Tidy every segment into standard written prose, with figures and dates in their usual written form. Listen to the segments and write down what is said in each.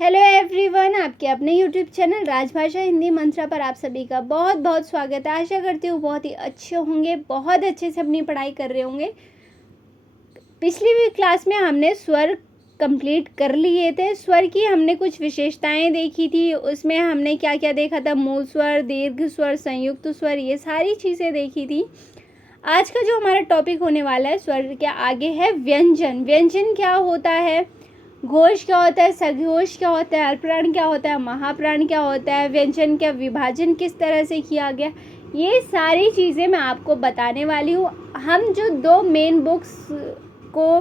Hello everyone, आपके अपने YouTube channel राजभाषा हिंदी मंत्रा पर आप सभी का बहुत बहुत स्वागत है। आशा करती हूँ बहुत ही अच्छे होंगे, बहुत अच्छे से अपनी पढ़ाई कर रहे होंगे। पिछली भी क्लास में हमने स्वर कंप्लीट कर लिए थे। स्वर की हमने कुछ विशेषताएं देखी थी। उसमें हमने क्या क्या देखा था, मूल स्वर, दीर्घ स्वर, संयुक्त स्वर, ये सारी चीज़ें देखी थी। आज का जो हमारा टॉपिक होने वाला है स्वर के आगे है व्यंजन। व्यंजन क्या होता है, घोष क्या होता है, सघोष क्या होता है, अल्पप्राण क्या होता है, महाप्राण क्या होता है, व्यंजन का विभाजन किस तरह से किया गया, ये सारी चीज़ें मैं आपको बताने वाली हूँ। हम जो दो मेन बुक्स को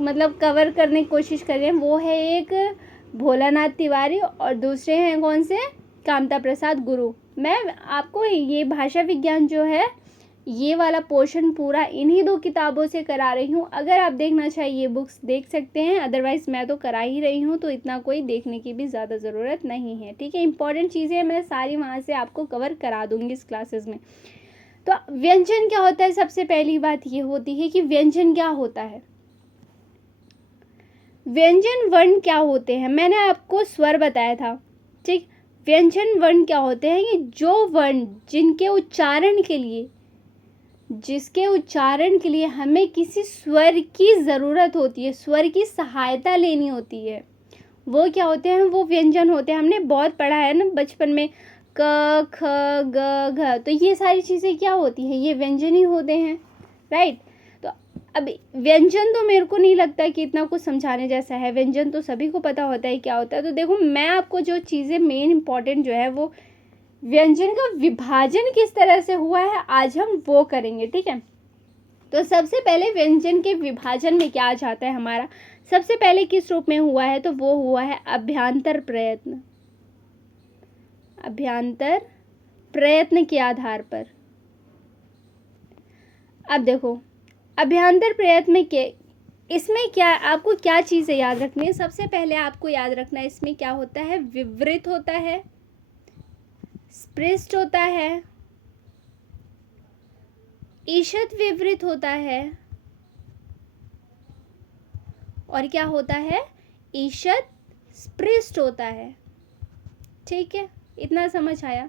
मतलब कवर करने की कोशिश कर रहे हैं वो है एक भोलानाथ तिवारी और दूसरे हैं कौन से, कामता प्रसाद गुरु। मैं आपको ये भाषा विज्ञान जो है ये वाला पोर्शन पूरा इन्हीं दो किताबों से करा रही हूँ। अगर आप देखना चाहिए ये बुक्स देख सकते हैं, अदरवाइज़ मैं तो करा ही रही हूँ तो इतना कोई देखने की भी ज़्यादा ज़रूरत नहीं है। ठीक है, इंपॉर्टेंट चीज़ें मैं सारी वहाँ से आपको कवर करा दूँगी इस क्लासेस में। तो व्यंजन क्या होता है, सबसे पहली बात ये होती है कि व्यंजन क्या होता है। व्यंजन वर्ण क्या होते हैं, मैंने आपको स्वर बताया था। ठीक, व्यंजन वर्ण क्या होते हैं, ये जो वर्ण जिसके उच्चारण के लिए हमें किसी स्वर की ज़रूरत होती है, स्वर की सहायता लेनी होती है, वो क्या होते हैं, वो व्यंजन होते हैं। हमने बहुत पढ़ा है ना बचपन में, क ख ग घ, तो ये सारी चीज़ें क्या होती हैं, ये व्यंजन ही होते हैं, राइट। तो अब व्यंजन तो मेरे को नहीं लगता कि इतना कुछ समझाने जैसा है, व्यंजन तो सभी को पता होता है क्या होता है। तो देखो, मैं आपको जो चीज़ें मेन इंपॉर्टेंट जो है वो व्यंजन का विभाजन किस तरह से हुआ है आज हम वो करेंगे। ठीक है, तो सबसे पहले व्यंजन के विभाजन में क्या आ जाता है हमारा, सबसे पहले किस रूप में हुआ है, तो वो हुआ है अभ्यांतर प्रयत्न। अभ्यांतर प्रयत्न के आधार पर। अब देखो, अभ्यांतर प्रयत्न के इसमें क्या आपको क्या चीज़ें याद रखनी है, सबसे पहले आपको याद रखना है इसमें क्या होता है, विवृत होता है, स्पृष्ट होता है, ईषद विवृत होता है, और क्या होता है, ईषद स्पृष्ट होता है। ठीक है, इतना समझ आया।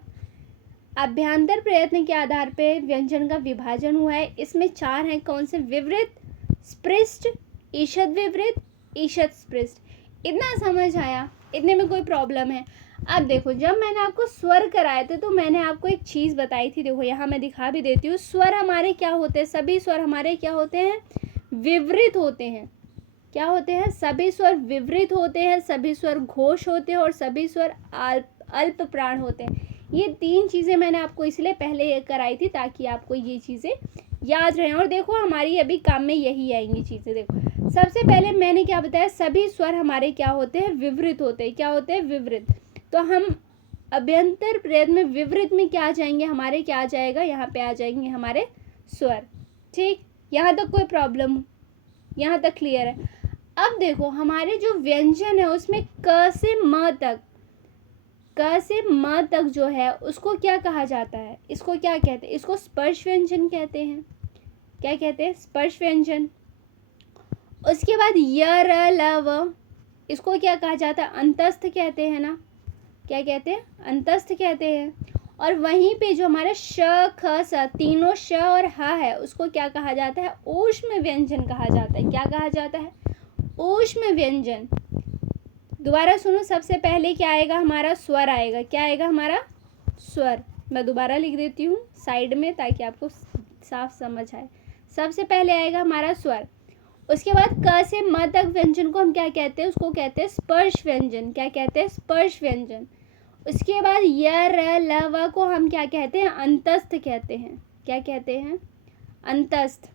अभ्यांतर प्रयत्न के आधार पे व्यंजन का विभाजन हुआ है। इसमें चार हैं, कौन से, विवृत, स्पृष्ट, ईषद विवृत, ईषद स्पृष्ट। इतना समझ आया, इतने में कोई प्रॉब्लम है। अब देखो, जब मैंने आपको स्वर कराए थे तो मैंने आपको एक चीज़ बताई थी, देखो यहाँ मैं दिखा भी देती हूँ। स्वर हमारे क्या होते हैं, सभी स्वर हमारे क्या होते हैं, विवृत होते हैं। क्या होते हैं, सभी स्वर विवृत होते हैं, सभी स्वर घोष होते हैं और सभी स्वर अल्प प्राण होते हैं। ये तीन चीज़ें मैंने आपको इसलिए पहले कराई थी ताकि आपको ये चीज़ें याद रहें। और देखो, हमारी अभी काम में यही आएंगी चीज़ें। देखो, सबसे पहले मैंने क्या बताया, सभी स्वर हमारे क्या होते हैं, विवृत होते हैं। क्या होते हैं, विवृत। तो हम अभ्यंतर प्रयत्न में विवृत में क्या आ जाएंगे, हमारे क्या आ जाएगा, यहाँ पे आ जाएंगे हमारे स्वर। ठीक, यहाँ तक कोई प्रॉब्लम, यहाँ तक क्लियर है। अब देखो, हमारे जो व्यंजन है उसमें क से म तक जो है उसको क्या कहा जाता है, इसको क्या कहते हैं, इसको स्पर्श व्यंजन कहते हैं। क्या कहते हैं, स्पर्श व्यंजन। उसके बाद य र ल व, इसको क्या कहा जाता है, अंतस्थ कहते हैं ना, क्या कहते हैं, अंतस्थ कहते हैं। और वहीं पे जो हमारा श ख स, तीनों श और ह है, उसको क्या कहा जाता है, ऊष्म व्यंजन कहा जाता है। क्या कहा जाता है, ऊष्म व्यंजन। दोबारा सुनो, सबसे पहले क्या आएगा, हमारा स्वर आएगा। क्या आएगा, हमारा स्वर। मैं दोबारा लिख देती हूँ साइड में ताकि आपको साफ समझ आए। सबसे पहले आएगा हमारा स्वर। उसके बाद क से म तक व्यंजन को हम क्या कहते हैं, उसको कहते हैं स्पर्श व्यंजन। क्या कहते हैं, स्पर्श व्यंजन। उसके बाद य र ल व को हम क्या कहते हैं, अंतस्थ कहते हैं। क्या कहते हैं, अंतस्थ।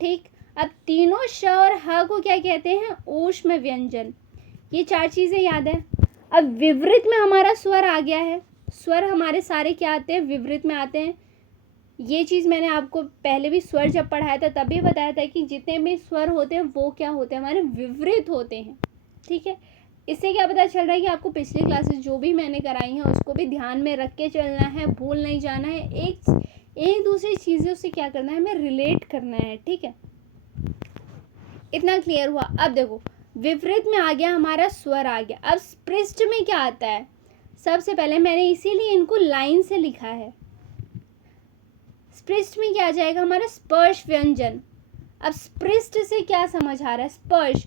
ठीक, अब तीनों श और ह को क्या कहते हैं, ऊष्म व्यंजन। ये चार चीज़ें याद है। अब विवृत में हमारा स्वर आ गया है। स्वर हमारे सारे क्या आते हैं, विवृत में आते हैं। ये चीज़ मैंने आपको पहले भी स्वर जब पढ़ाया था तभी बताया था कि जितने भी स्वर होते हैं वो क्या होते हैं, हमारे विवृत होते हैं। ठीक है, इससे क्या पता चल रहा है कि आपको पिछली क्लासेस जो भी मैंने कराई हैं उसको भी ध्यान में रख के चलना है, भूल नहीं जाना है। एक दूसरी चीज़ों से क्या करना है, हमें रिलेट करना है। ठीक है, इतना क्लियर हुआ। अब देखो, विपरीत में आ गया हमारा स्वर आ गया। अब स्पृष्ट में क्या आता है? सबसे पहले मैंने इसीलिए इनको लाइन से लिखा है। स्पृष्ट में क्या आ जाएगा? हमारा स्पर्श व्यंजन। अब स्पृष्ट से क्या समझ आ रहा है? स्पर्श,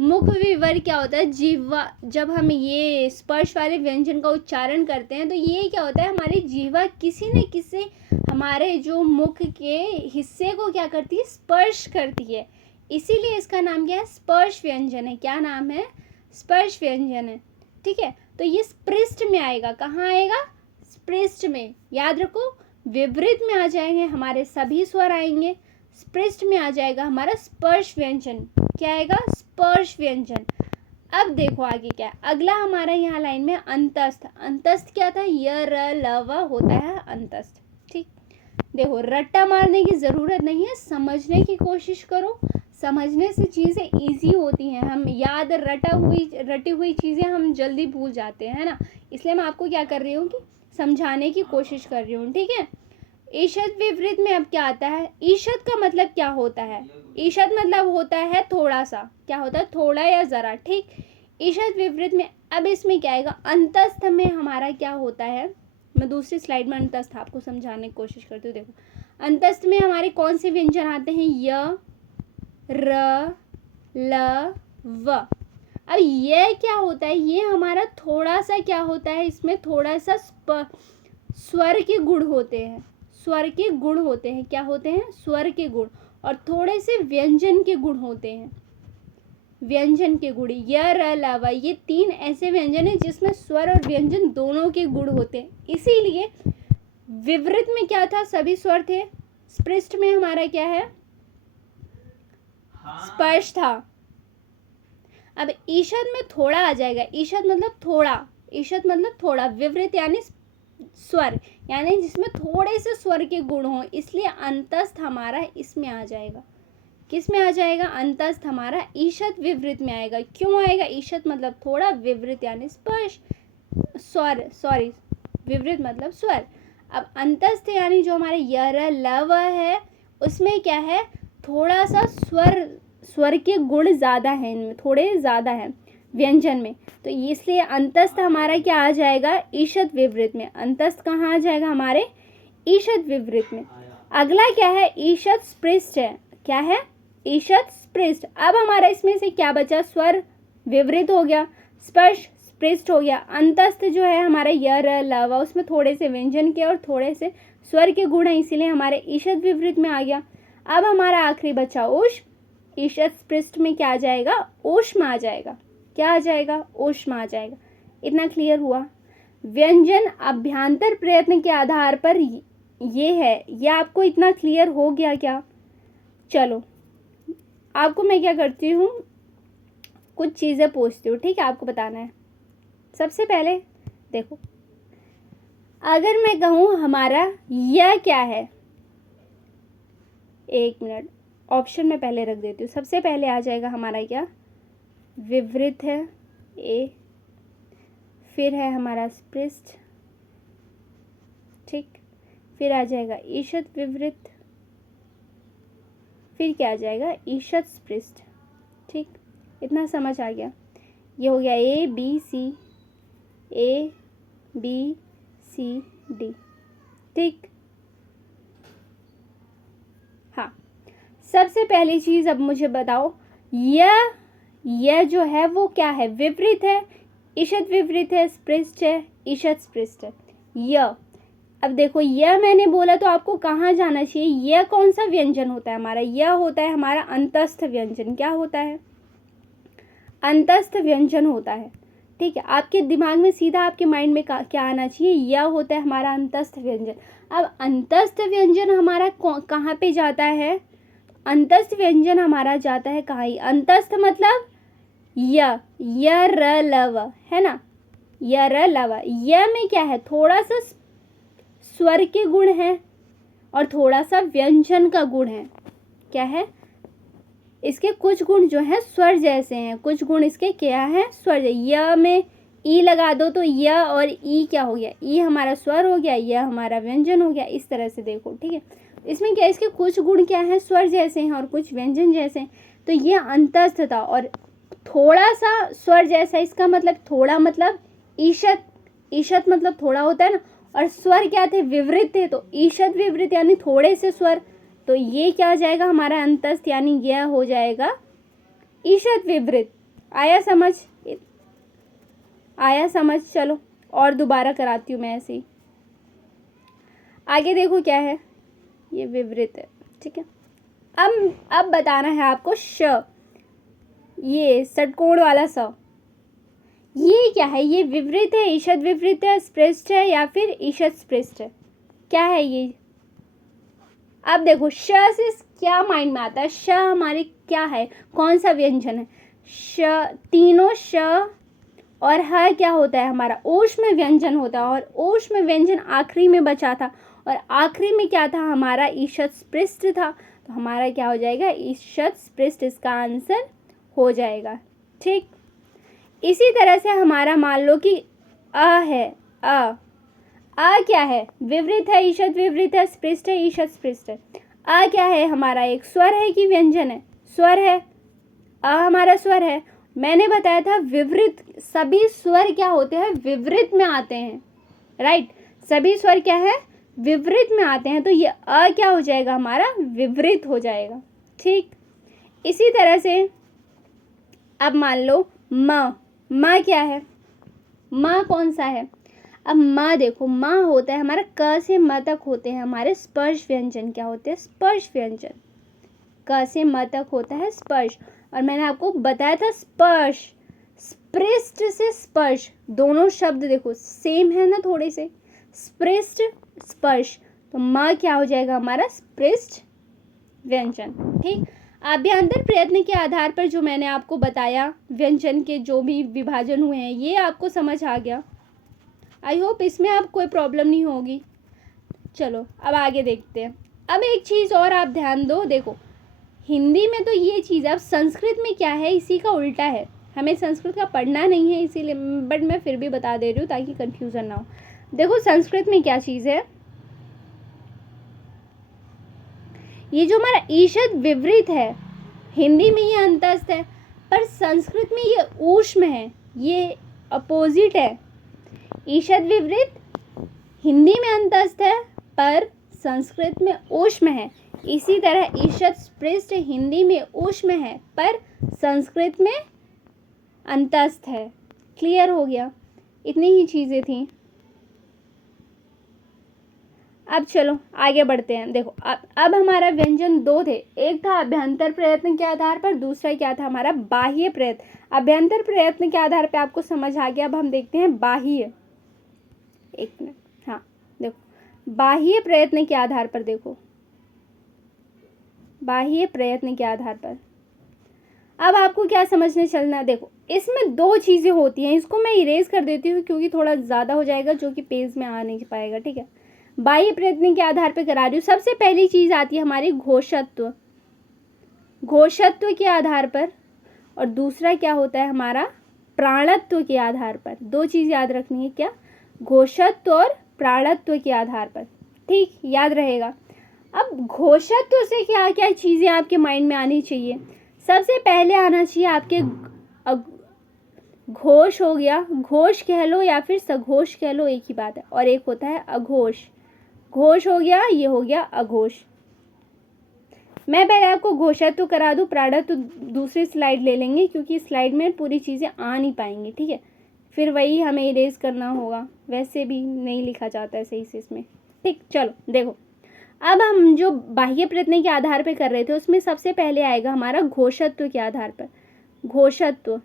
मुख विवर क्या होता है? जीवा। जब हम ये स्पर्श वाले व्यंजन का उच्चारण करते हैं तो ये क्या होता है? हमारी जीवा किसी न किसी हमारे जो मुख के हिस्से को क्या करती है? स्पर्श करती है। इसीलिए इसका नाम क्या है? स्पर्श व्यंजन है। क्या नाम है? स्पर्श व्यंजन है। ठीक है, तो ये स्पृष्ट में आएगा। कहाँ आएगा? स्पृष्ट में। याद रखो, विपरीत में आ जाएंगे हमारे सभी स्वर आएंगे, स्पृष्ट में आ जाएगा हमारा स्पर्श व्यंजन। क्या आएगा? स्पर्श व्यंजन। अब देखो आगे क्या है। अगला हमारा यहाँ लाइन में अंतस्थ। अंतस्थ क्या था? य र ल व होता है अंतस्थ। ठीक, देखो रट्टा मारने की जरूरत नहीं है, समझने की कोशिश करो। समझने से चीजें इजी होती हैं। हम याद रटी हुई चीजें हम जल्दी भूल जाते हैं, है ना। इसलिए मैं आपको क्या कर रही हूँ कि समझाने की कोशिश कर रही हूँ। ठीक है, ईषद विपरीत में अब क्या आता है? ईषद का मतलब क्या होता है? ईषद मतलब होता है थोड़ा सा। क्या होता है? थोड़ा या जरा। ठीक, ईषद विपरीत में अब इसमें क्या आएगा? अंतस्थ में हमारा क्या होता है? मैं दूसरी स्लाइड में अंतस्थ आपको समझाने की कोशिश करती हूँ। देखो, अंतस्थ में हमारे कौन से व्यंजन आते हैं? य, र, ल, व। अब ये क्या होता है? ये हमारा थोड़ा सा क्या होता है? इसमें थोड़ा सा स्वर के गुण होते हैं। स्वर के गुण होते हैं। क्या होते हैं? स्वर के गुण। और थोड़े से व्यंजन के गुण होते हैं। व्यंजन के गुण, य, र, ल, व, ये तीन ऐसे व्यंजन हैं जिसमें स्वर और व्यंजन दोनों के गुण होते हैं। इसीलिए विपरीत में क्या था? सभी स्वर थे। स्पृष्ट में हमारा क्या है? स्पर्श था। अब ईषद में थोड़ा आ जाएगा। ईषद मतलब थोड़ा। ईषद मतलब थोड़ा। विपरीत यानी स्वर, यानी जिसमें थोड़े से स्वर के गुण हो, इसलिए अंतस्थ हमारा इसमें आ जाएगा। किस में आ जाएगा? अंतस्थ हमारा ईषद विपरीत में आएगा। क्यों आएगा? ईषद मतलब थोड़ा, विपरीत यानी स्पर्श, स्वर, सॉरी, विपरीत मतलब स्वर। अब अंतस्थ यानी जो हमारे य, र, ल, व है, उसमें क्या है? थोड़ा सा स्वर के गुण ज्यादा है, इनमें थोड़े ज्यादा है व्यंजन में, तो इसलिए अंतस्थ हमारा क्या आ जाएगा? ईषद विपरीत में। अंतस्थ कहाँ आ जाएगा? हमारे ईषद विपरीत में। अगला क्या है? ईषद स्पृष्ट है। क्या है? ईषद स्पृष्ट। अब हमारा इसमें से क्या बचा? स्वर विपरीत हो गया, स्पर्श स्पृष्ट हो गया। अंतस्थ जो है हमारा य, र, ल, व, उसमें थोड़े से व्यंजन के और थोड़े से स्वर के गुण हैं, इसीलिए हमारे ईषद विपरीत में आ गया। अब हमारा आखिरी बचा ओष। ईषद स्पृष्ट में क्या आ जाएगा? ऊष्म आ जाएगा। क्या आ जाएगा? ऊष्म आ जाएगा। इतना क्लियर हुआ? व्यंजन अभ्यांतर प्रयत्न के आधार पर ये है। ये आपको इतना क्लियर हो गया क्या? चलो, आपको मैं क्या करती हूँ, कुछ चीज़ें पूछती हूँ। ठीक है, आपको बताना है। सबसे पहले देखो, अगर मैं कहूँ हमारा यह क्या है, एक मिनट, ऑप्शन में पहले रख देती हूँ। सबसे पहले आ जाएगा हमारा क्या? विपरीत है ए, फिर है हमारा स्पृष्ट, ठीक, फिर आ जाएगा ईषद विपरीत, फिर क्या आ जाएगा? ईषद स्पृष्ट। ठीक, इतना समझ आ गया? ये हो गया A B C, A B C D. ठीक, हाँ, सबसे पहली चीज अब मुझे बताओ, यह जो है वो क्या है? विपरीत है, ईषद विपरीत है, स्पृष्ट है, ईषद स्पृष्ट है। यह, अब देखो यह मैंने बोला तो आपको कहाँ जाना चाहिए? यह कौन सा व्यंजन होता है हमारा? यह होता है हमारा अंतस्थ व्यंजन। क्या होता है? अंतस्थ व्यंजन होता है। ठीक है, आपके दिमाग में सीधा आपके माइंड में क्या आना चाहिए? यह होता है हमारा अंतस्थ व्यंजन। अब अंतस्थ व्यंजन हमारा कहाँ पे जाता है? अंतस्थ व्यंजन हमारा जाता है कहाँ? अंतस्थ मतलब य र ल व, है ना, य र ल व। य में क्या है? थोड़ा सा स्वर के गुण है और थोड़ा सा व्यंजन का गुण है। क्या है? इसके कुछ गुण जो है स्वर जैसे हैं, कुछ गुण इसके क्या है? स्वर। य में ई लगा दो तो य और ई क्या हो गया? ई हमारा स्वर हो गया, य हमारा व्यंजन हो गया। इस तरह से देखो, ठीक है। इसमें क्या, इसके कुछ गुण क्या है? स्वर जैसे हैं और कुछ व्यंजन जैसे हैं। तो ये अंतस्थ था और थोड़ा सा स्वर जैसा, इसका मतलब थोड़ा मतलब ईशत, ईशत मतलब थोड़ा होता है ना, और स्वर क्या थे, विवृत थे, तो ईशत विवृत यानी थोड़े से स्वर, तो ये क्या हो जाएगा हमारा अंतस्थ, यानी यह हो जाएगा ईशत विवृत। आया समझ, आया समझ। चलो और दोबारा कराती हूँ मैं ऐसे ही। आगे देखो क्या है, ये विवृत है, ठीक है। अब बताना है आपको श, ये षटकोण वाला स, ये क्या है, ये विवृत है, ईशत विवृत है, स्पृष्ट है या फिर ईशत स्पृष्ट है, क्या है ये। अब देखो श से क्या माइंड में आता है, श हमारे क्या है, कौन सा व्यंजन है, श, तीनों श और ह क्या होता है हमारा ऊष्म व्यंजन होता है, और ऊष्म व्यंजन आखिरी में बचा था, और आखिरी में क्या था हमारा ईशत स्पृष्ट था, तो हमारा क्या हो जाएगा ईशत स्पृष्ट, इसका आंसर हो जाएगा, ठीक। इसी तरह से हमारा मान लो कि अ है, अ क्या है, विवृत है, ईशत विवृत है, स्पृष्ट है, ईशत स्पृष्ट है। अ क्या है हमारा, एक स्वर है कि व्यंजन है, स्वर है, अ हमारा स्वर है। मैंने बताया था विवृत, सभी स्वर क्या होते हैं, विवृत में आते हैं, राइट, सभी स्वर क्या है, विवृत में आते हैं, तो ये अ क्या हो जाएगा हमारा, विवृत हो जाएगा, ठीक। इसी तरह से अब मान लो म क्या है, म कौन सा है, अब म देखो, म होता है हमारा क से म तक होते हैं हमारे स्पर्श व्यंजन, क्या होते हैं, स्पर्श व्यंजन, क से म तक होता है स्पर्श। और मैंने आपको बताया था स्पर्श, स्पृष्ट से स्पर्श, दोनों शब्द देखो सेम है ना थोड़े से, स्पृष्ट स्पर्श, तो म क्या हो जाएगा हमारा स्पृष्ट व्यंजन, ठीक। आभ्यंतर प्रयत्न के आधार पर जो मैंने आपको बताया व्यंजन के जो भी विभाजन हुए हैं, ये आपको समझ आ गया, आई होप इसमें आप कोई प्रॉब्लम नहीं होगी। चलो अब आगे देखते हैं। अब एक चीज़ और आप ध्यान दो, देखो हिंदी में तो ये चीज़, अब संस्कृत में क्या है, इसी का उल्टा है, हमें संस्कृत का पढ़ना नहीं है इसीलिए, बट मैं फिर भी बता दे रही हूँ ताकि कंफ्यूजन ना हो। देखो संस्कृत में क्या चीज़ है, ये जो हमारा ईशद विवृत है, हिंदी में ये अंतस्थ है, पर संस्कृत में ये ऊष्म है, ये अपोजिट है। ईशद विवृत हिंदी में अंतस्थ है पर संस्कृत में ऊष्म है। इसी तरह ईशद स्पृष्ट हिंदी में ऊष्म है पर संस्कृत में अंतस्थ है। क्लियर हो गया, इतनी ही चीज़ें थी। अब चलो आगे बढ़ते हैं। देखो अब हमारा व्यंजन दो थे, एक था अभ्यंतर प्रयत्न के आधार पर, दूसरा क्या था हमारा बाह्य प्रयत्न। अभ्यंतर प्रयत्न के आधार पर आपको समझ आ गया, अब हम देखते हैं बाह्य। एक मिनट, हाँ देखो बाह्य प्रयत्न के आधार पर, देखो बाह्य प्रयत्न के आधार पर अब आपको क्या समझने चलना है। देखो इसमें दो चीज़ें होती हैं, इसको मैं इरेज कर देती हूँ क्योंकि थोड़ा ज़्यादा हो जाएगा जो कि पेज में आ नहीं पाएगा, ठीक है। बाह्य प्रयत्न के आधार पर करा रही हूँ। सबसे पहली चीज़ आती है हमारी घोषत्व, घोषत्व के आधार पर, और दूसरा क्या होता है हमारा प्राणत्व के आधार पर। दो चीज़ याद रखनी है, क्या, घोषत्व और प्राणत्व के आधार पर, ठीक, याद रहेगा। अब घोषत्व से क्या क्या चीज़ें आपके माइंड में आनी चाहिए। सबसे पहले आना चाहिए आपके घोष हो गया, घोष कह लो या फिर सघोष कह लो, एक ही बात है, और एक होता है अघोष। घोष हो गया, ये हो गया अघोष। मैं पहले आपको घोषत्व करा दूँ, प्राणत्व दूसरी स्लाइड ले लेंगे क्योंकि स्लाइड में पूरी चीज़ें आ नहीं पाएंगी, ठीक है, फिर वही हमें इरेज करना होगा, वैसे भी नहीं लिखा जाता है सही से इसमें, ठीक। चलो देखो अब हम जो बाह्य प्रयत्न के आधार पर कर रहे थे उसमें सबसे पहले आएगा हमारा घोषत्व के आधार पर। घोषत्व,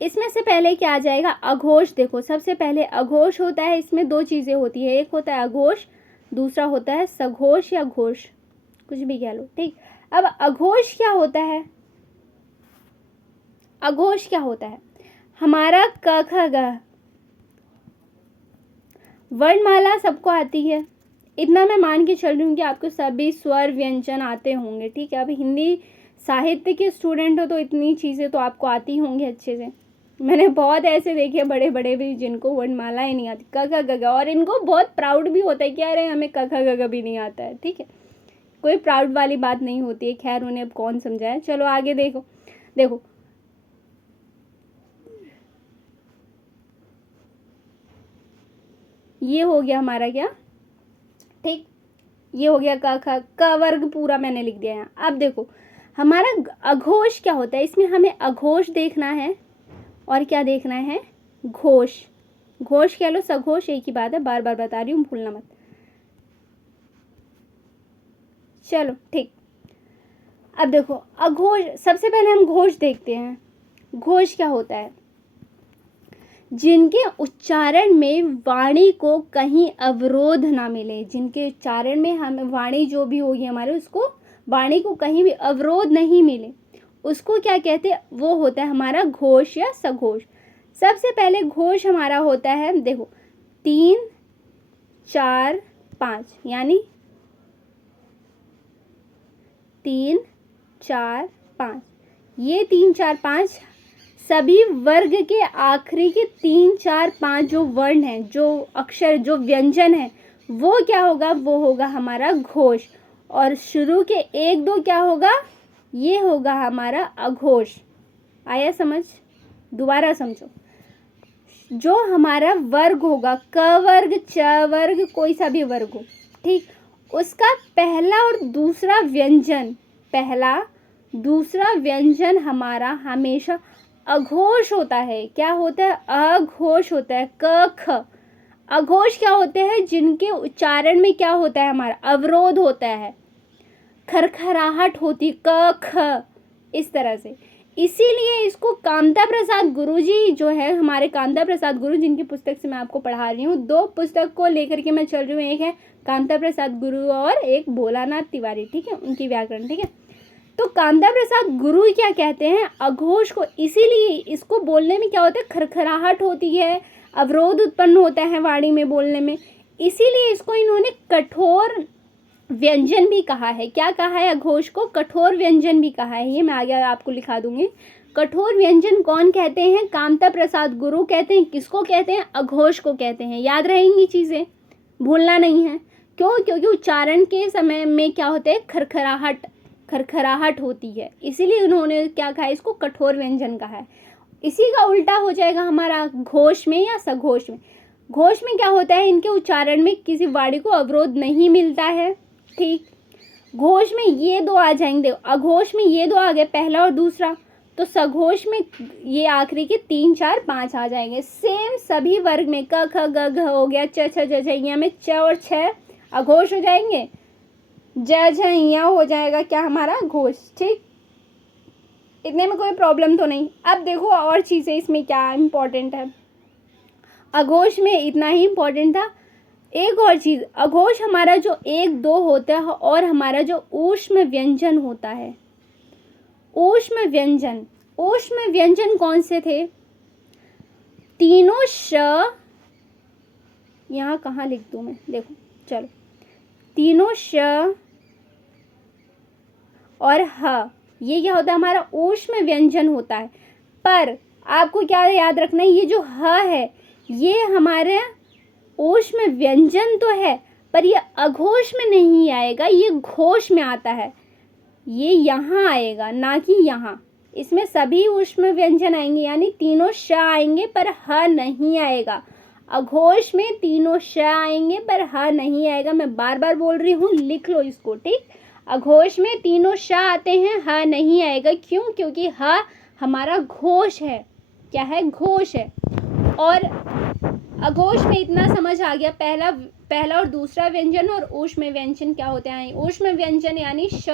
इसमें से पहले क्या आ जाएगा अघोष। देखो सबसे पहले अघोष होता है, इसमें दो चीज़ें होती है, एक होता है अघोष, दूसरा होता है सघोष या घोष, कुछ भी कह लो, ठीक। अब अघोष क्या होता है, अघोष क्या होता है हमारा क ख ग, वर्णमाला सबको आती है, इतना मैं मान के चल रही हूँ कि आपको सभी स्वर व्यंजन आते होंगे, ठीक है। अब हिंदी साहित्य के स्टूडेंट हो तो इतनी चीज़ें तो आपको आती होंगी अच्छे से। मैंने बहुत ऐसे देखे बड़े बड़े भी जिनको वर्णमाला ही नहीं आती, क ख ग, और इनको बहुत प्राउड भी होता है कि अरे हमें क ख ग भी नहीं आता है, ठीक है, कोई प्राउड वाली बात नहीं होती है। खैर उन्हें अब कौन समझाए। चलो आगे देखो, देखो ये हो गया हमारा क्या, ठीक, ये हो गया क वर्ग पूरा मैंने लिख दिया यहाँ। अब देखो हमारा अघोष क्या होता है, इसमें हमें अघोष देखना है और क्या देखना है, घोष। घोष कह लो सघोष एक ही बात है, बार बार बता रही हूँ, भूलना मत। चलो ठीक, अब देखो अघोष, सबसे पहले हम घोष देखते हैं। घोष क्या होता है, जिनके उच्चारण में वाणी को कहीं अवरोध ना मिले, जिनके उच्चारण में हम वाणी जो भी होगी हमारे, उसको वाणी को कहीं भी अवरोध नहीं मिले, उसको क्या कहते हैं, वो होता है हमारा घोष या सघोष। सबसे पहले घोष हमारा होता है, देखो 3 4 5, यानी 3 4 5, ये 3 4 5 सभी वर्ग के आखिरी के 3 4 5 जो वर्ण हैं, जो अक्षर, जो व्यंजन है, वो क्या होगा, वो होगा हमारा घोष। और शुरू के 1 2 क्या होगा, ये होगा हमारा अघोष। आया समझ, दोबारा समझो। जो हमारा वर्ग होगा, क वर्ग च वर्ग कोई सा भी वर्ग हो, ठीक, उसका पहला और दूसरा व्यंजन, पहला दूसरा व्यंजन हमारा हमेशा अघोष होता है। क्या होता है, अघोष होता है। क ख अघोष क्या होते हैं, जिनके उच्चारण में क्या होता है, हमारा अवरोध होता है, खरखराहट होती, क ख, इस तरह से। इसीलिए इसको कामता प्रसाद गुरुजी जो है, हमारे कामता प्रसाद गुरु, जिनकी पुस्तक से मैं आपको पढ़ा रही हूँ, 2 पुस्तक को लेकर के मैं चल रही हूँ, एक है कामता प्रसाद गुरु और एक भोलानाथ तिवारी, ठीक है, उनकी व्याकरण, ठीक है। तो कामता प्रसाद गुरु क्या कहते हैं, अघोष को, इसीलिए इसको बोलने में क्या होता है, खरखराहट होती है, अवरोध उत्पन्न होता है वाणी में बोलने में, इसीलिए इसको इन्होंने कठोर व्यंजन भी कहा है। क्या कहा है, अघोष को कठोर व्यंजन भी कहा है। ये मैं आगे आपको लिखा दूंगी। कठोर व्यंजन कौन कहते हैं, कामता प्रसाद गुरु कहते हैं। किसको कहते हैं, अघोष को कहते हैं। याद रहेंगी चीज़ें, भूलना नहीं है। क्यों, क्योंकि उच्चारण के समय में क्या होता है, खरखराहट होती है, इसीलिए उन्होंने क्या कहा है, इसको कठोर व्यंजन कहा है। इसी का उल्टा हो जाएगा हमारा घोष में या सघोष में। घोष में क्या होता है, इनके उच्चारण में किसी वाणी को अवरोध नहीं मिलता है, ठीक। घोष में ये 2 आ जाएंगे, अघोष में ये 2 आ गए, पहला और दूसरा, तो सघोष में ये आखिरी के 3 4 5 आ जाएंगे। सेम सभी वर्ग में क ख ग घ हो गया, च छ ज झ में च और छ अघोष हो जाएंगे, ज झ हो जाएगा क्या हमारा घोष, ठीक। इतने में कोई प्रॉब्लम तो नहीं। अब देखो और चीज़ें इसमें क्या इम्पोर्टेंट है, अघोष में इतना ही इम्पोर्टेंट था। एक और चीज़, अघोष हमारा जो 1 2 होता है और हमारा जो ऊष्म व्यंजन होता है, ऊष्म व्यंजन कौन से थे, तीनों श, यहाँ कहाँ लिख दूँ मैं, देखो चलो, तीनों श और ह, ये क्या होता है, हमारा ऊष्म व्यंजन होता है। पर आपको क्या याद रखना है, ये जो ह है, ये हमारे ऊष्म व्यंजन तो है, पर ये अघोष में नहीं आएगा, ये घोष में आता है। ये यहाँ आएगा, ना कि यहाँ। इसमें सभी ऊष्म व्यंजन आएंगे, यानी तीनों श आएंगे पर ह नहीं आएगा। अघोष में तीनों श आएंगे पर ह नहीं आएगा। मैं बार बार बोल रही हूँ, लिख लो इसको, ठीक। अघोष में तीनों श आते हैं, ह नहीं आएगा। क्यों, क्योंकि ह हमारा घोष है। क्या है, घोष है। और अघोष में इतना समझ आ गया, पहला और दूसरा व्यंजन और ऊष्म व्यंजन क्या होते हैं। ऊष्म व्यंजन यानी श,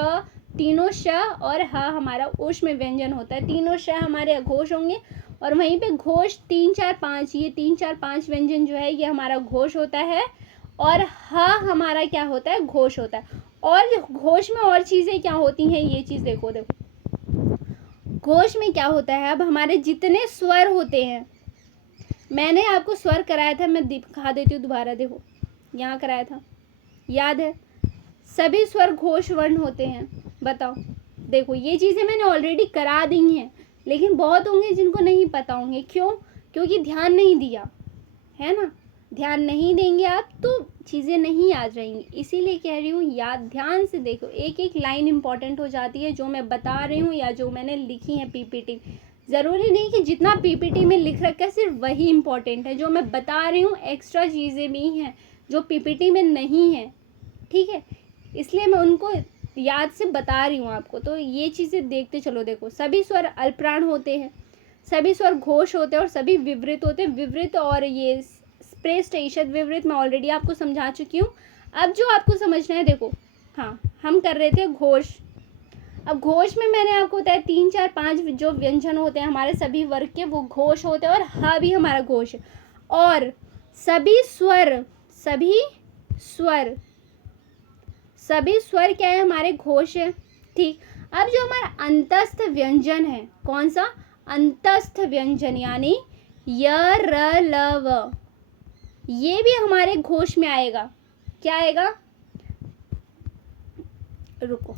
तीनों श और ह हमारा ऊष्म व्यंजन होता है। तीनों श हमारे अघोष होंगे और वहीं पे घोष 3 4 5, ये 3 4 5 व्यंजन जो है ये हमारा घोष होता है और ह हमारा क्या होता है, घोष होता है। और घोष में और चीज़ें क्या होती हैं, ये चीज़ देखो घोष में क्या होता है, अब हमारे जितने स्वर होते हैं, मैंने आपको स्वर कराया था, मैं दिखा देती हूँ दोबारा, देखो यहाँ कराया था, याद है। सभी स्वर घोष वर्ण होते हैं, बताओ। देखो ये चीज़ें मैंने ऑलरेडी करा दी हैं, लेकिन बहुत होंगे जिनको नहीं पता होंगे। क्यों, क्योंकि ध्यान नहीं दिया है ना, ध्यान नहीं देंगे आप तो चीज़ें नहीं याद रहेंगी। इसीलिए कह रही हूँ याद ध्यान से देखो, एक एक लाइन इंपॉर्टेंट हो जाती है जो मैं बता रही हूँ या जो मैंने लिखी है पीपीटी। ज़रूरी नहीं कि जितना पीपीटी में लिख रखा है सिर्फ वही इंपॉर्टेंट है, जो मैं बता रही हूँ एक्स्ट्रा चीज़ें भी हैं जो पीपीटी में नहीं है, ठीक है। इसलिए मैं उनको याद से बता रही हूँ आपको, तो ये चीज़ें देखते चलो। देखो, सभी स्वर अल्पप्राण होते हैं, सभी स्वर घोष होते हैं और सभी विवृत होते हैं। विवृत और ये स्प्रेस्ट ईषद विवृत मैं ऑलरेडी आपको समझा चुकी हूँ। अब जो आपको समझना है, देखो, हाँ हम कर रहे थे घोष। अब घोष में मैंने आपको बताया 3 4 5 जो व्यंजन होते हैं हमारे सभी वर्ग के, वो घोष होते हैं और हा भी हमारा घोष है। और सभी स्वर क्या है, हमारे घोष है, ठीक। अब जो हमारा अंतस्थ व्यंजन है, कौन सा अंतस्थ व्यंजन, यानी य र ल व, ये भी हमारे घोष में आएगा। क्या आएगा, रुको,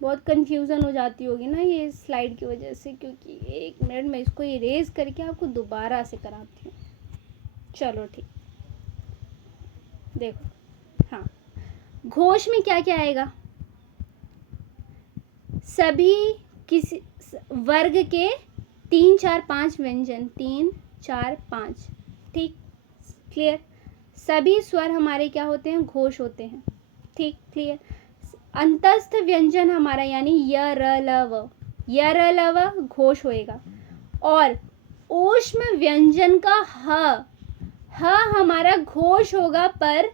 बहुत कंफ्यूजन हो जाती होगी ना ये स्लाइड की वजह से, क्योंकि 1 मिनट में इसको इरेज करके आपको दोबारा से कराती हूँ। चलो ठीक, देखो, हाँ घोष में क्या क्या आएगा, सभी किसी वर्ग के 3 4 5 व्यंजन, 3 4 5, ठीक, क्लियर। सभी स्वर हमारे क्या होते हैं, घोष होते हैं, ठीक, क्लियर। अंतस्थ व्यंजन हमारा यानी य र ल व, य र ल व घोष होएगा। और ऊष्म व्यंजन का ह हमारा घोष होगा, पर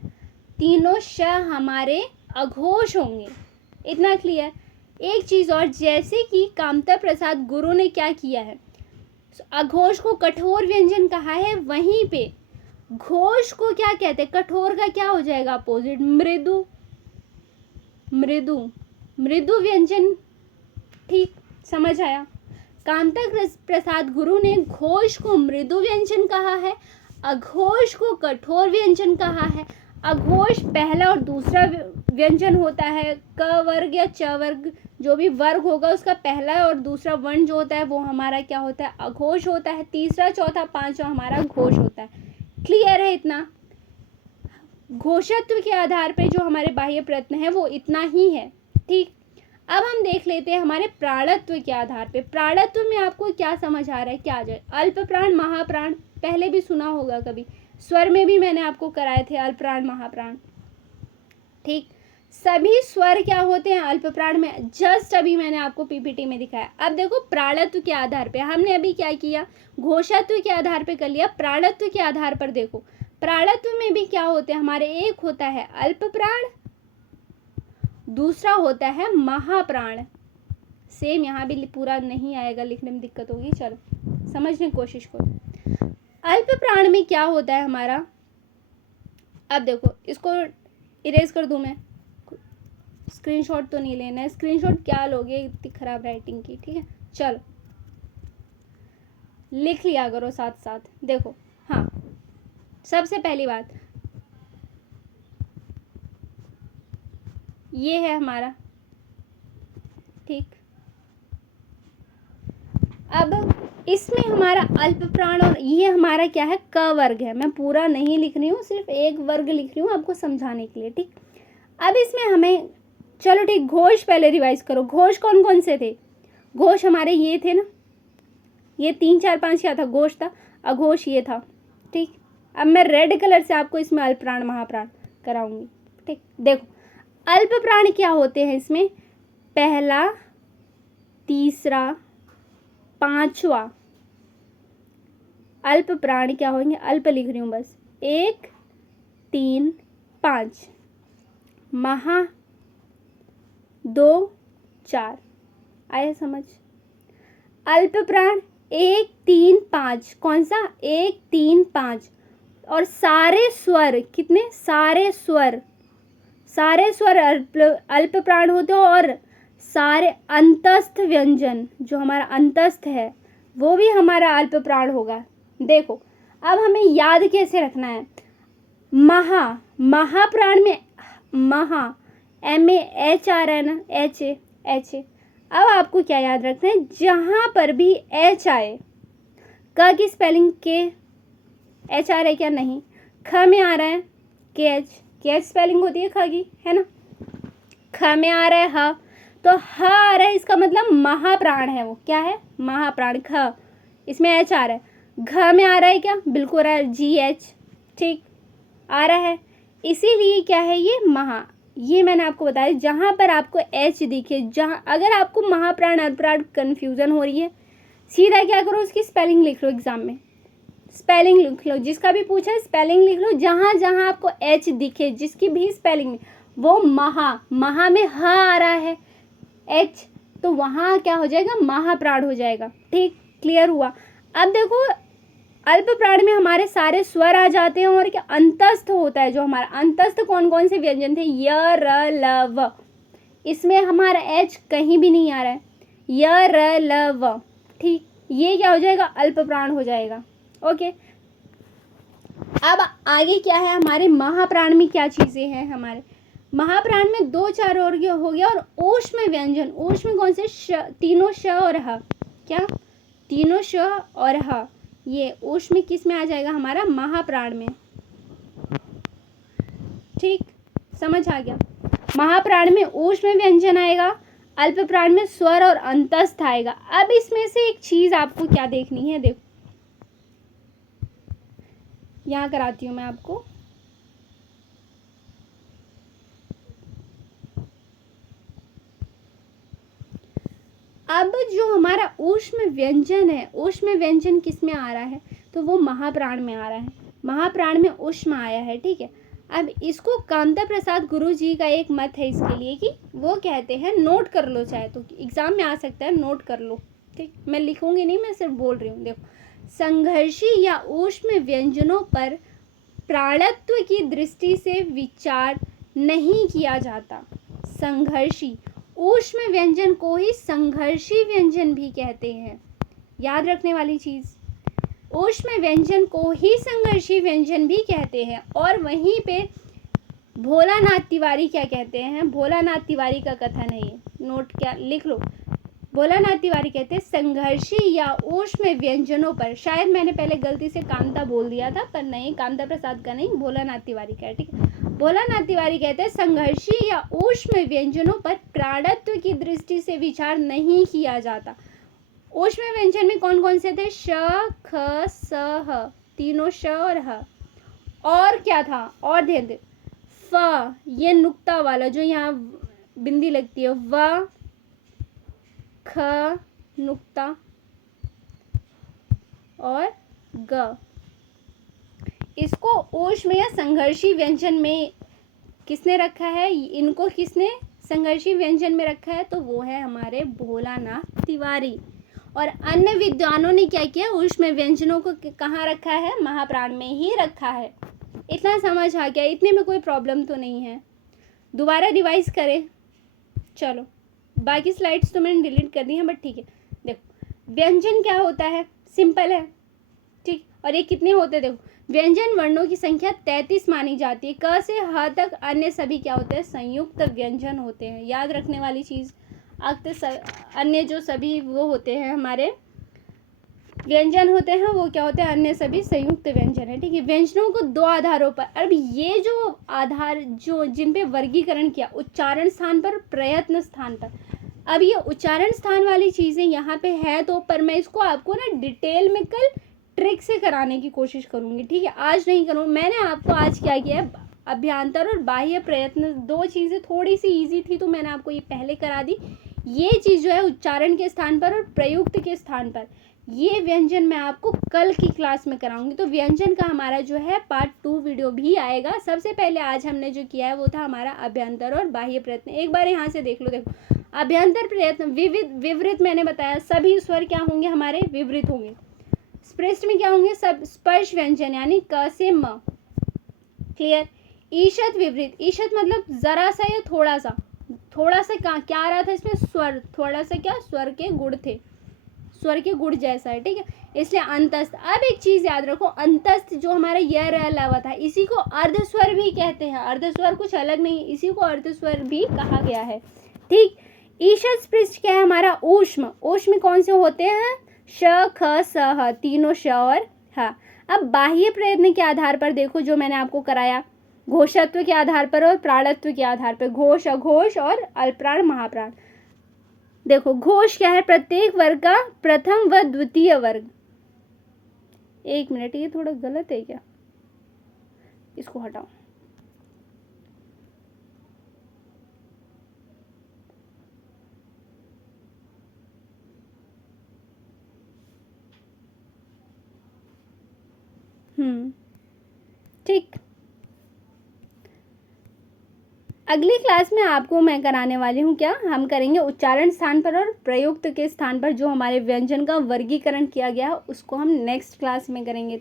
तीनों श हमारे अघोष होंगे। इतना क्लियर। एक चीज और, जैसे कि कामता प्रसाद गुरु ने क्या किया है, अघोष को कठोर व्यंजन कहा है, वहीं पे घोष को क्या कहते हैं, कठोर का क्या हो जाएगा अपोजिट, मृदु, मृदु, मृदु व्यंजन, ठीक, समझ आया। कामता प्रसाद गुरु ने घोष को मृदु व्यंजन कहा है, अघोष को कठोर व्यंजन कहा है। अघोष पहला और दूसरा व्यंजन होता है, क वर्ग या च वर्ग, जो भी वर्ग होगा उसका पहला और दूसरा वर्ण जो होता है वो हमारा क्या होता है, अघोष होता है। तीसरा चौथा पांचवा हमारा घोष होता है। क्लियर है इतना। घोषत्व के आधार पर जो हमारे बाह्य प्रयत्न है वो इतना ही है, ठीक। अब हम देख लेते हैं हमारे प्राणत्व के आधार पे। प्राणत्व में आपको क्या समझ आ रहा है, क्या आ जाए, अल्प प्राण, महाप्राण, पहले भी सुना होगा कभी, स्वर में भी मैंने आपको कराए थे अल्प प्राण महाप्राण, ठीक। सभी स्वर क्या होते हैं अल्प प्राण में, जस्ट अभी मैंने आपको पीपीटी में दिखाया। अब देखो प्राणत्व के आधार पे हमने अभी क्या किया, घोषत्व के आधार पे कर लिया। प्राणत्व के आधार पर देखो, प्राणत्व में भी क्या होते हैं हमारे, एक होता है अल्प प्राण, दूसरा होता है महाप्राण। सेम यहाँ भी पूरा नहीं आएगा, लिखने में दिक्कत होगी, चलो समझने की कोशिश करो। अल्प प्राण में क्या होता है हमारा, अब देखो इसको इरेज कर दूं मैं, स्क्रीनशॉट तो नहीं लेना है, स्क्रीनशॉट क्या लोगे इतनी खराब राइटिंग की, ठीक है। चलो लिख लिया करो साथ साथ। देखो, हाँ सबसे पहली बात ये है हमारा, ठीक। अब इसमें हमारा अल्प प्राण और ये हमारा क्या है, क वर्ग है। मैं पूरा नहीं लिख रही हूँ, सिर्फ एक वर्ग लिख रही हूँ आपको समझाने के लिए, ठीक। अब इसमें हमें, चलो ठीक, घोष पहले रिवाइज करो। घोष कौन कौन से थे, घोष हमारे ये थे ना, ये 3 4 5 क्या था, घोष था, अघोष ये था, ठीक। अब मैं रेड कलर से आपको इसमें अल्प प्राण महाप्राण कराऊंगी, ठीक। देखो अल्प प्राण क्या होते हैं इसमें, पहला, तीसरा, पांचवा अल्प प्राण क्या होंगे, अल्प लिख रही हूँ बस, 1 3 5, महा 2 4, आया समझ। अल्प प्राण 1 3 5, कौन सा, 1 3 5, और सारे स्वर कितने, सारे स्वर अल्प प्राण होते हो, और सारे अंतस्थ व्यंजन जो हमारा अंतस्थ है वो भी हमारा अल्प प्राण होगा। देखो अब हमें याद कैसे रखना है, महाप्राण में महा, MAH आ रहा है ना, H A। अब आपको क्या याद रखना है, जहां पर भी H आए क की स्पेलिंग के एच आ रहा है क्या? नहीं। ख में आ रहा है के एच स्पेलिंग होती है ख की, है ना। ख में आ रहा है ह, तो ह आ रहा है, इसका मतलब महाप्राण है वो। क्या है? महाप्राण। ख, इसमें एच आ रहा है। घ में आ रहा है क्या? बिल्कुल आ रहा है, जी एच, ठीक आ रहा है। इसीलिए क्या है ये? महा। ये मैंने आपको बताया, जहाँ पर आपको एच दिखे, जहाँ अगर आपको महाप्राण अल्पप्राण कन्फ्यूज़न हो रही है, सीधा क्या करो, उसकी स्पेलिंग लिख लो एग्जाम में। स्पेलिंग लिख लो, जिसका भी पूछा है स्पेलिंग लिख लो, जहाँ जहाँ आपको एच दिखे, जिसकी भी स्पेलिंग में, वो महा में ह आ रहा है एच, तो वहाँ क्या हो जाएगा? महाप्राण हो जाएगा। ठीक, क्लियर हुआ। अब देखो, अल्प प्राण में हमारे सारे स्वर आ जाते हैं, और क्या अंतस्थ होता है, जो हमारा अंतस्थ कौन कौन से व्यंजन थे? य, र, ल, व। इसमें हमारा एच कहीं भी नहीं आ रहा है, य, र, ल, व। ठीक, ये क्या हो जाएगा? अल्प प्राण हो जाएगा। ओके, अब आगे क्या है हमारे महाप्राण में? क्या चीजें हैं हमारे महाप्राण में? 2 4 और हो गया। और ऊष्म व्यंजन, ऊष्म कौन से? श, तीनों श और ह। क्या? तीनों श और ह। ये ऊष्म किस में आ जाएगा? हमारा महाप्राण में। ठीक, समझ आ गया। महाप्राण में ऊष्म व्यंजन आएगा, अल्प प्राण में स्वर और अंतस्थ आएगा। अब इसमें से एक चीज आपको क्या देखनी है, देखो यहाँ कराती हूँ मैं आपको। अब जो हमारा ऊष्म व्यंजन है, ऊष्म व्यंजन किस में आ रहा है? तो वो महाप्राण में आ रहा है। महाप्राण में ऊष्म आया है, ठीक है। अब इसको कामता प्रसाद गुरु जी का एक मत है इसके लिए, कि वो कहते हैं, नोट कर लो, चाहे तो एग्जाम में आ सकता है, नोट कर लो। ठीक, मैं लिखूंगी नहीं, मैं सिर्फ बोल रही हूँ। देखो, संघर्षी या ऊष्म व्यंजनों पर प्राणत्व की दृष्टि से विचार नहीं किया जाता। संघर्षी, ऊष्म व्यंजन को ही संघर्षी व्यंजन भी कहते हैं। याद रखने वाली चीज, ऊष्म व्यंजन को ही संघर्षी व्यंजन भी कहते हैं। और वहीं पे भोलानाथ तिवारी क्या कहते हैं? भोलानाथ तिवारी का कथन है ये, नोट क्या लिख लो। भोलानाथ तिवारी कहते हैं, संघर्षी या ऊष्म व्यंजनों पर, शायद मैंने पहले गलती से कामता बोल दिया था, पर नहीं, कामता प्रसाद का नहीं, भोलानाथ तिवारी का है, ठीक है। भोलानाथ तिवारी कहते हैं, संघर्षी या ऊष्म व्यंजनों पर प्राणत्व की दृष्टि से विचार नहीं किया जाता। ऊष्म व्यंजन में कौन कौन से थे? श, ख, स, ह, तीनों श और ह। और क्या था? और ध्यान दे, फ, ये नुक्ता वाला जो यहाँ बिंदी लगती है, व, ख, नुक्ता और ग। इसको ऊष्म या संघर्षी व्यंजन में किसने रखा है? इनको किसने संघर्षी व्यंजन में रखा है? तो वो है हमारे भोलानाथ तिवारी। और अन्य विद्वानों ने क्या किया? ऊष्म व्यंजनों को कहाँ रखा है? महाप्राण में ही रखा है। इतना समझ आ गया? इतने में कोई प्रॉब्लम तो नहीं है? दोबारा रिवाइज करें, चलो। बाकी स्लाइड्स तो मैंने डिलीट कर दी हैं, बट ठीक है। देखो, व्यंजन क्या होता है? सिंपल है, ठीक। और ये कितने होते हैं? देखो, व्यंजन वर्णों की संख्या 33 मानी जाती है। क से ह तक अन्य सभी क्या होते हैं? संयुक्त व्यंजन होते हैं। याद रखने वाली चीज, अन्य जो सभी वो होते हैं हमारे व्यंजन होते हैं, वो क्या होते हैं? अन्य सभी संयुक्त व्यंजन है, ठीक है। व्यंजनों को 2 आधारों पर, अब ये जो आधार जो जिन पे वर्गीकरण किया, उच्चारण स्थान पर, प्रयत्न स्थान पर। अब ये उच्चारण स्थान वाली चीजें यहाँ पे है, तो पर मैं इसको आपको ना डिटेल में कल ट्रिक से कराने की कोशिश करूंगी, ठीक है। आज नहीं करूँ। मैंने आपको आज क्या किया है, अभ्यंतर और बाह्य प्रयत्न, 2 चीजें थोड़ी सी इजी थी, तो मैंने आपको ये पहले करा दी। ये चीज जो है उच्चारण के स्थान पर और प्रयुक्त के स्थान पर, ये व्यंजन मैं आपको कल की क्लास में कराऊंगी। तो व्यंजन का हमारा जो है पार्ट 2 वीडियो भी आएगा। सबसे पहले आज हमने जो किया है वो था हमारा अभ्यंतर और बाह्य प्रयत्न। एक बार यहाँ से देख लो। देखो, अभ्यंतर प्रयत्न विवृत मैंने बताया, सभी स्वर क्या होंगे? हमारे विवृत होंगे। स्पृष्ट में क्या होंगे? सब स्पर्श व्यंजन, यानी क से म। क्लियर? ईशत विवृत, ईशत मतलब जरा सा या थोड़ा सा, थोड़ा सा क्या आ रहा था इसमें? स्वर, थोड़ा सा क्या? स्वर के गुण थे, स्वर के गुण जैसा है, ठीक है। इसलिए अंतस्थ। अब एक चीज याद रखो, अंतस्थ जो हमारा य र ल व था, इसी को अर्धस्वर भी कहते हैं। अर्धस्वर कुछ अलग नहीं, इसी को अर्धस्वर भी कहा गया है, ठीक। ईशत स्पृष्ट क्या है हमारा? ऊष्म। ऊष्म कौन से होते हैं? श, ख, स, ह, तीनों श और ह। अब बाह्य प्रयत्न के आधार पर देखो, जो मैंने आपको कराया, घोषत्व के आधार पर और प्राणत्व के आधार पर, घोष, अघोष और अल्पप्राण, महाप्राण। देखो घोष क्या है, प्रत्येक वर्ग का प्रथम व द्वितीय वर्ग। एक मिनट, ये थोड़ा गलत है क्या, इसको हटाओ। ठीक, अगली क्लास में आपको मैं कराने वाली हूँ क्या, हम करेंगे उच्चारण स्थान पर और प्रयुक्त के स्थान पर जो हमारे व्यंजन का वर्गीकरण किया गया है उसको हम नेक्स्ट क्लास में करेंगे।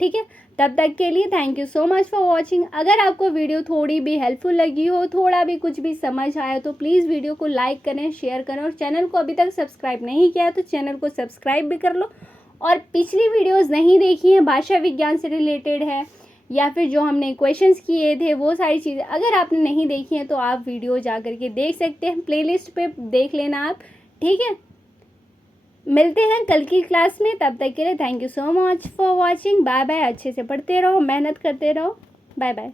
ठीक है, तब तक के लिए thank you so much for watching. अगर आपको वीडियो थोड़ी भी हेल्पफुल लगी हो, थोड़ा भी कुछ भी समझ आया, तो प्लीज़ वीडियो को लाइक करें, शेयर करें, और चैनल को अभी तक सब्सक्राइब नहीं किया है तो चैनल को सब्सक्राइब भी कर लो। और पिछली वीडियोज़ नहीं देखी हैं, भाषा विज्ञान से रिलेटेड है या फिर जो हमने क्वेश्चंस किए थे वो सारी चीज़ें अगर आपने नहीं देखी हैं तो आप वीडियो जा करके देख सकते हैं, प्लेलिस्ट पे देख लेना आप। ठीक है, मिलते हैं कल की क्लास में, तब तक के लिए thank you so much for watching. Bye bye, अच्छे से पढ़ते रहो, मेहनत करते रहो, बाय बाय।